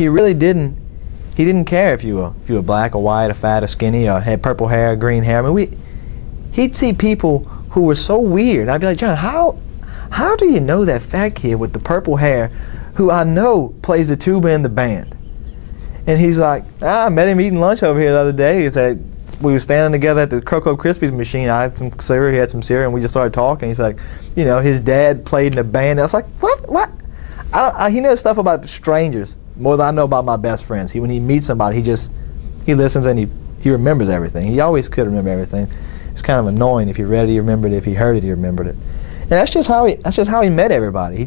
he really didn't. He didn't care if you were black or white or fat or skinny or had purple hair or green hair. I mean, he'd see people who were so weird. I'd be like, John, how do you know that fat kid with the purple hair who I know plays the tuba in the band? And he's like, I met him eating lunch over here the other day. He said, we were standing together at the Cocoa Krispies machine. I had some cereal, he had some cereal, and we just started talking. He's like, you know, his dad played in a band. And I was like, what? He knows stuff about strangers more than I know about my best friends. When he meets somebody, he listens and he remembers everything. He always could remember everything. It's kind of annoying. If he read it, he remembered it. If he heard it, he remembered it. And that's just how he met everybody.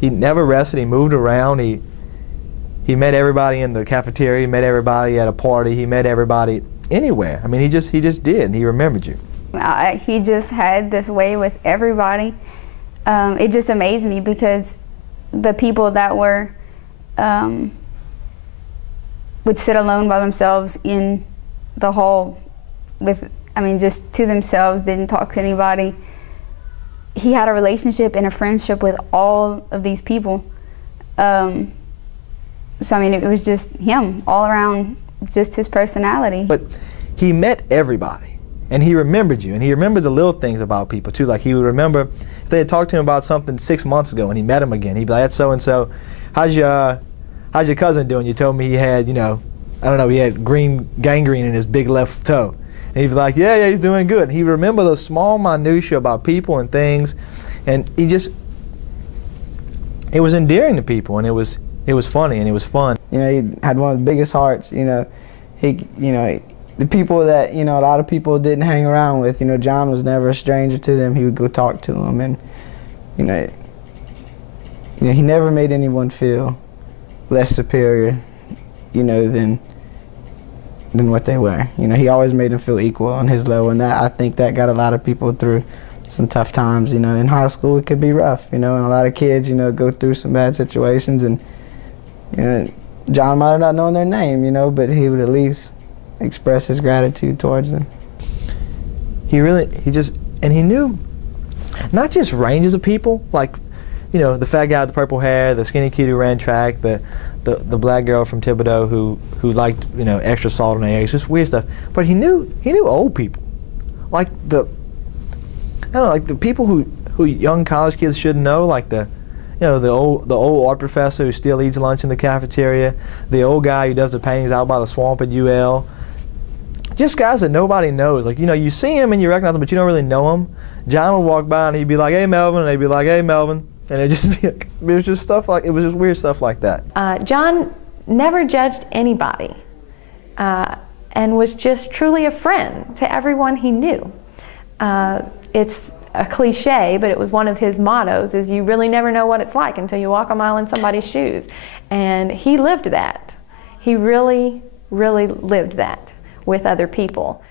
He never rested. He moved around. He met everybody in the cafeteria. He met everybody at a party. He met everybody anywhere. I mean, he just did, and he remembered you. He just had this way with everybody. It just amazed me because the people that were would sit alone by themselves in the hall just to themselves, didn't talk to anybody. He had a relationship and a friendship with all of these people. So I mean, it was just him all around, just his personality. But he met everybody, and he remembered you, and he remembered the little things about people too. Like he would remember if they had talked to him about something 6 months ago, and he met him again. He'd be like, "That's so and so. How's your cousin doing? You told me he had, you know, I don't know, he had gangrene in his big left toe." And he'd be like, "Yeah, he's doing good." And he'd remember those small minutiae about people and things, and it was endearing to people, and it was funny, and it was fun. You know, he had one of the biggest hearts. You know, the people that, you know, a lot of people didn't hang around with. You know, John was never a stranger to them. He would go talk to them, and you know, he never made anyone feel less superior, you know, than what they were. You know, he always made them feel equal on his level, and I think that got a lot of people through some tough times. You know, in high school it could be rough, you know, and a lot of kids, you know, go through some bad situations, and you know, John might have not known their name, you know, but he would at least express his gratitude towards them. He knew not just ranges of people, like, you know, the fat guy with the purple hair, the skinny kid who ran track, the black girl from Thibodeau who liked, you know, extra salt on the eggs, just weird stuff. But he knew old people, like the people who young college kids should know, like the old art professor who still eats lunch in the cafeteria, the old guy who does the paintings out by the swamp at UL. Just guys that nobody knows. Like, you know, you see him and you recognize him, but you don't really know him. John would walk by and he'd be like, "Hey, Melvin," and they'd be like, "Hey, Melvin." And it was just stuff like, it was just weird stuff like that. John never judged anybody and was just truly a friend to everyone he knew. It's a cliche, but it was one of his mottos, is you really never know what it's like until you walk a mile in somebody's shoes. And he lived that. He really, really lived that with other people.